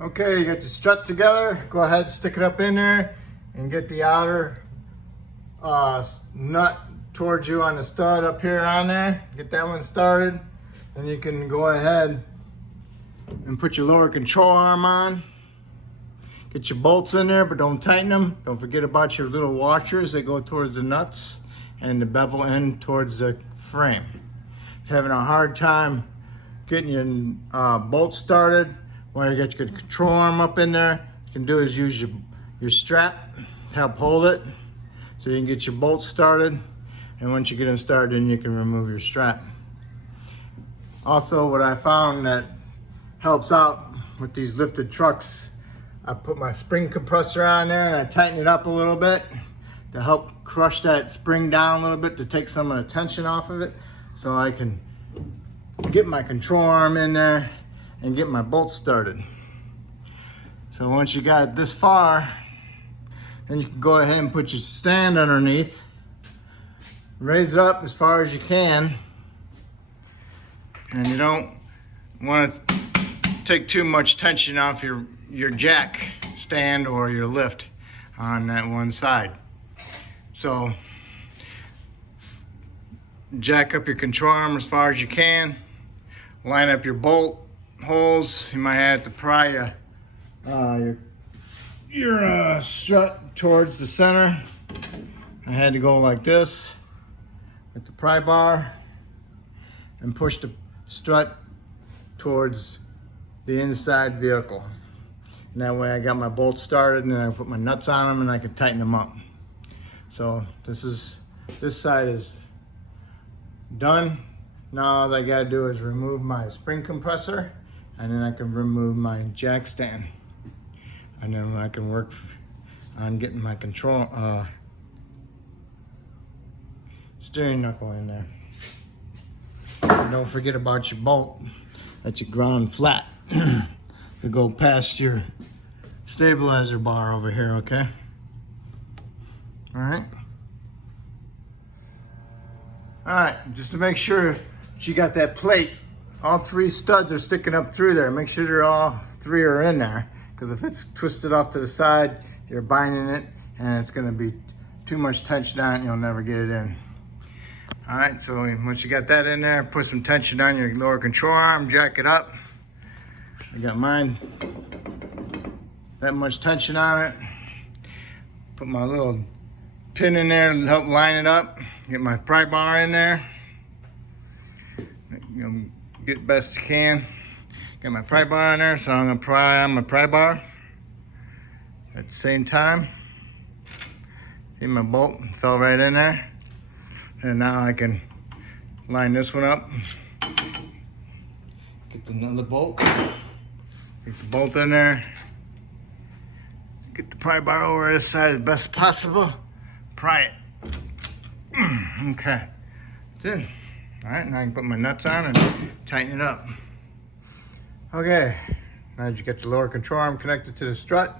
Okay, you got the strut together. Go ahead, stick it up in there and get the outer nut towards you on the stud up here on there. Get that one started. Then you can go ahead and put your lower control arm on. Get your bolts in there, but don't tighten them. Don't forget about your little washers. They go towards the nuts and the bevel end towards the frame. If you're having a hard time getting your bolts started, while you get your control arm up in there, you can do is use your strap to help hold it so you can get your bolts started. And once you get them started, then you can remove your strap. Also, what I found that helps out with these lifted trucks, I put my spring compressor on there and I tighten it up a little bit to help crush that spring down a little bit to take some of the tension off of it, so I can get my control arm in there and get my bolts started. So once you got it this far, then you can go ahead and put your stand underneath, raise it up as far as you can, and you don't want to take too much tension off your jack stand or your lift on that one side. So jack up your control arm as far as you can, line up your bolt holes. You might have to pry your strut towards the center. I had to go like this with the pry bar and push the strut towards the inside vehicle. And that way I got my bolts started and then I put my nuts on them and I can tighten them up. So this side is done. Now all I gotta do is remove my spring compressor, and then I can remove my jack stand. And then I can work on getting my control steering knuckle in there. And don't forget about your bolt that you ground flat to go past your stabilizer bar over here, okay? All right. All right, just to make sure that you got that plate, all three studs are sticking up through there. Make sure they're all three are in there, because if it's twisted off to the side, you're binding it and it's gonna be too much tension on it and you'll never get it in. All right, so once you got that in there, put some tension on your lower control arm, jack it up. I got mine, that much tension on it. Put my little pin in there to help line it up. Get my pry bar in there. Get best you can. Get my pry bar in there, so I'm gonna pry on my pry bar. At the same time, see my bolt fell right in there. And now I can line this one up. Get another bolt. Get the bolt in there. Get the pry bar over this side as best possible. Pry it. Okay, that's it. All right, now I can put my nuts on and tighten it up. Okay, now that you got your lower control arm connected to the strut,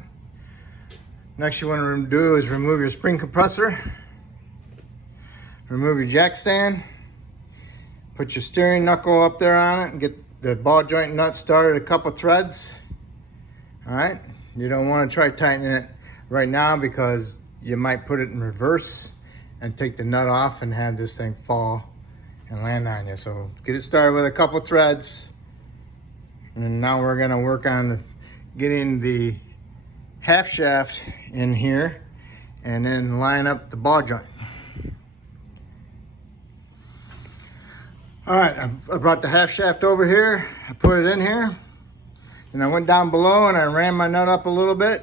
next you want to do is remove your spring compressor, remove your jack stand, put your steering knuckle up there on it and get the ball joint nut started a couple threads. All right, you don't want to try tightening it right now because you might put it in reverse and take the nut off and have this thing fall and land on you. So get it started with a couple threads. And now we're gonna work on getting the half shaft in here and then line up the ball joint. All right, I brought the half shaft over here. I put it in here. And I went down below and I ran my nut up a little bit.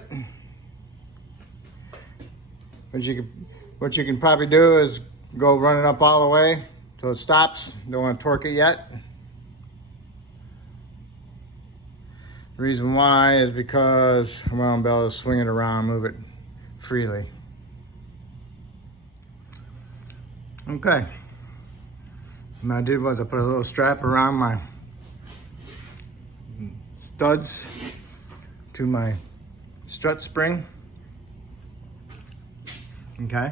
What you can probably do is go run it up all the way till it stops. Don't want to torque it yet. The reason why is because I want to be able to swing it around, move it freely. Okay. What I did was I put a little strap around my studs to my strut spring. Okay.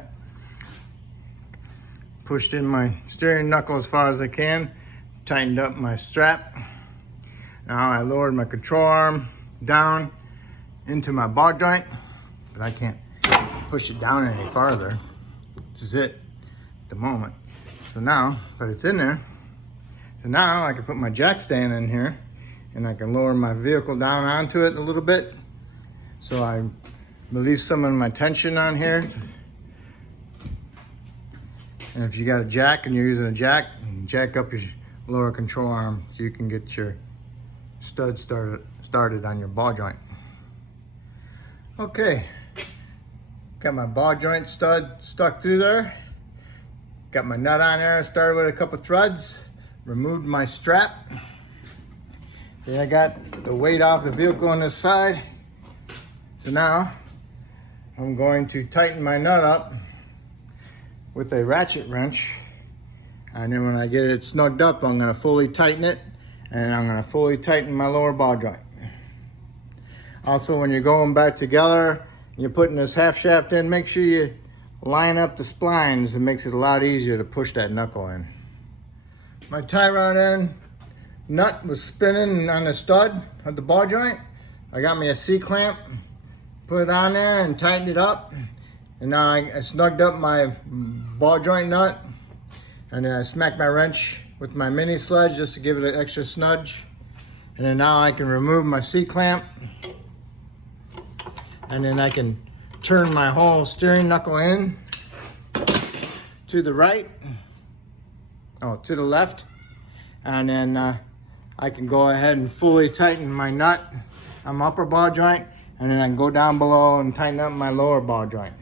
Pushed in my steering knuckle as far as I can, tightened up my strap. Now I lowered my control arm down into my ball joint, but I can't push it down any farther. This is it at the moment. So now, but it's in there. So now I can put my jack stand in here and I can lower my vehicle down onto it a little bit. So I release some of my tension on here. And if you got a jack and you're using a jack, jack up your lower control arm so you can get your stud started on your ball joint. Okay, got my ball joint stud stuck through there. Got my nut on there, started with a couple threads, removed my strap. Okay, I got the weight off the vehicle on this side. So now I'm going to tighten my nut up with a ratchet wrench, and then when I get it snugged up, I'm going to fully tighten it, and I'm going to fully tighten my lower ball joint. Also, when you're going back together, you're putting this half shaft in, make sure you line up the splines. It makes it a lot easier to push that knuckle in. My tie rod end nut was spinning on the stud of the ball joint. I got me a C-clamp, put it on there and tightened it up. And now I snugged up my ball joint nut, and then I smacked my wrench with my mini sledge just to give it an extra snudge. And then now I can remove my C-clamp, and then I can turn my whole steering knuckle in to the right, to the left, and then I can go ahead and fully tighten my nut on my upper ball joint, and then I can go down below and tighten up my lower ball joint.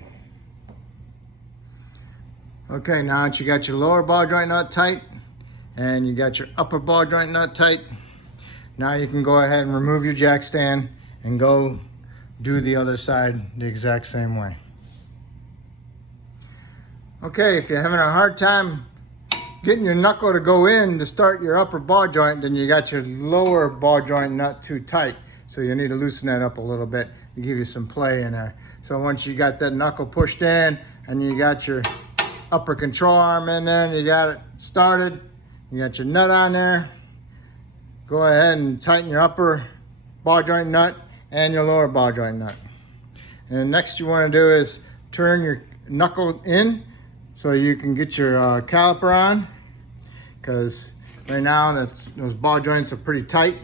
Okay, now that you got your lower ball joint nut tight and you got your upper ball joint nut tight, now you can go ahead and remove your jack stand and go do the other side the exact same way. Okay, if you're having a hard time getting your knuckle to go in to start your upper ball joint, then you got your lower ball joint nut too tight. So you need to loosen that up a little bit to give you some play in there. So once you got that knuckle pushed in and you got your upper control arm in there and you got it started, you got your nut on there, go ahead and tighten your upper ball joint nut and your lower ball joint nut. And next you want to do is turn your knuckle in so you can get your caliper on, because right now those ball joints are pretty tight.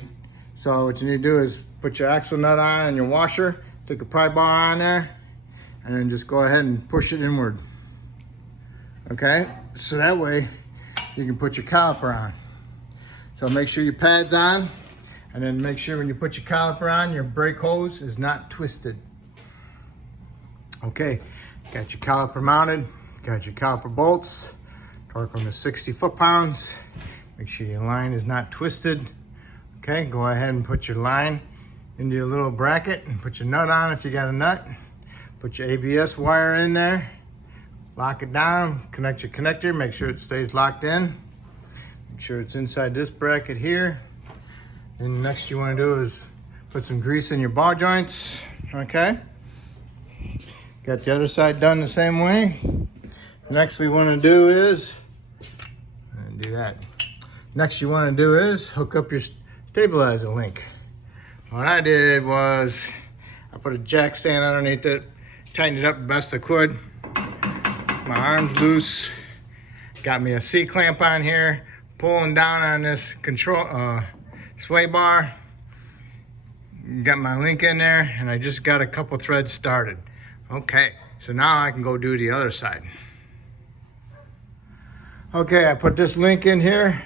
So what you need to do is put your axle nut on and your washer, stick a pry bar on there, and then just go ahead and push it inward. Okay, so that way you can put your caliper on. So make sure your pad's on, and then make sure when you put your caliper on, your brake hose is not twisted. Okay, got your caliper mounted, got your caliper bolts, torque them to 60 foot-pounds. Make sure your line is not twisted. Okay, go ahead and put your line into your little bracket and put your nut on if you got a nut. Put your ABS wire in there. Lock it down, connect your connector, make sure it stays locked in. Make sure it's inside this bracket here. And next you want to do is put some grease in your ball joints, okay? Got the other side done the same way. Next we want to do is, Next you want to do is hook up your stabilizer link. What I did was I put a jack stand underneath it, tightened it up the best I could. My arm's loose, got me a C-clamp on here, pulling down on this control sway bar. Got my link in there, and I just got a couple threads started. Okay, so now I can go do the other side. Okay, I put this link in here,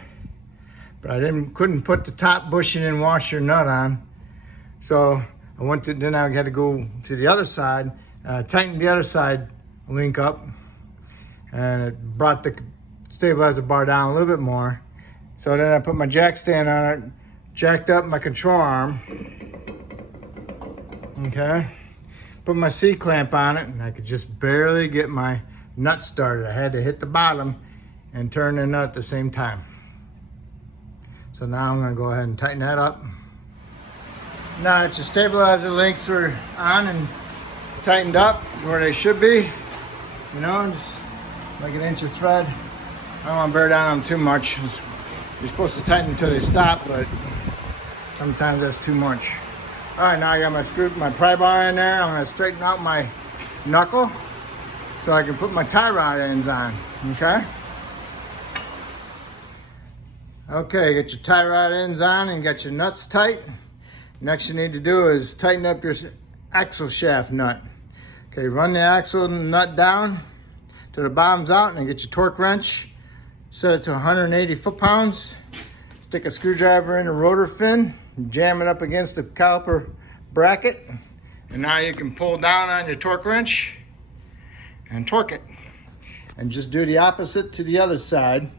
but I couldn't put the top bushing and washer nut on. So then I had to go to the other side, tighten the other side link up, and it brought the stabilizer bar down a little bit more. So then I put my jack stand on it, jacked up my control arm. Okay, put my C-clamp on it, and I could just barely get my nut started. I had to hit the bottom and turn the nut at the same time. So now I'm gonna go ahead and tighten that up. Now that your stabilizer links are on and tightened up where they should be, you know, just like an inch of thread. I don't want to bear down on them too much. You're supposed to tighten until they stop, but sometimes that's too much. All right, now I got my pry bar in there. I'm gonna straighten out my knuckle so I can put my tie rod ends on, okay? Okay, get your tie rod ends on and get your nuts tight. Next you need to do is tighten up your axle shaft nut. Okay, run the axle nut down till the bottom's out and then get your torque wrench. Set it to 180 foot-pounds. Stick a screwdriver in the rotor fin, jam it up against the caliper bracket, and now you can pull down on your torque wrench and torque it. And just do the opposite to the other side.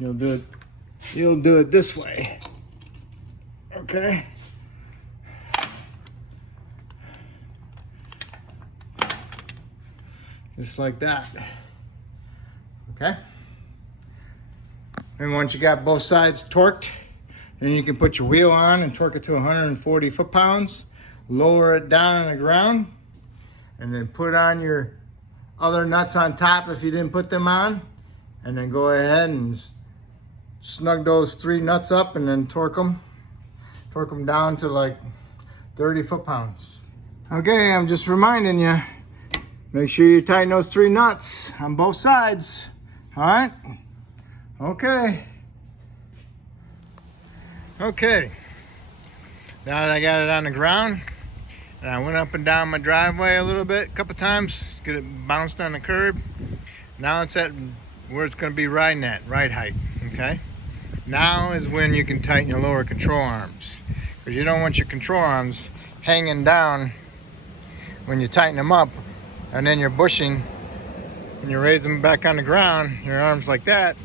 You'll do it this way. Okay? Just like that. Okay? And once you got both sides torqued, then you can put your wheel on and torque it to 140 foot-pounds, lower it down on the ground, and then put on your other nuts on top if you didn't put them on, and then go ahead and snug those 3 nuts up and then torque them down to like 30 foot-pounds. Okay, I'm just reminding you, make sure you tighten those 3 nuts on both sides. All right? Okay. Okay. Now that I got it on the ground, and I went up and down my driveway a little bit, a couple times, get it bounced on the curb. Now it's at where it's going to be riding at, ride height. Okay? Now is when you can tighten your lower control arms, because you don't want your control arms hanging down when you tighten them up, and then you're bushing and you raise them back on the ground, your arms like that,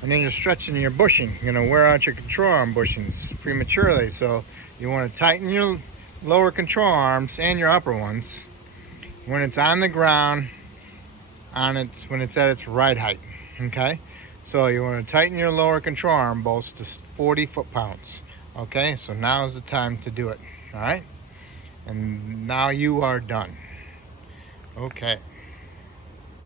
and then you're stretching your bushing. You're gonna wear out your control arm bushings prematurely. So you want to tighten your lower control arms and your upper ones when it's on the ground, when it's at its ride height. Okay? So you want to tighten your lower control arm bolts to 40 foot-pounds. Okay, so now is the time to do it. All right, and now you are done. Okay.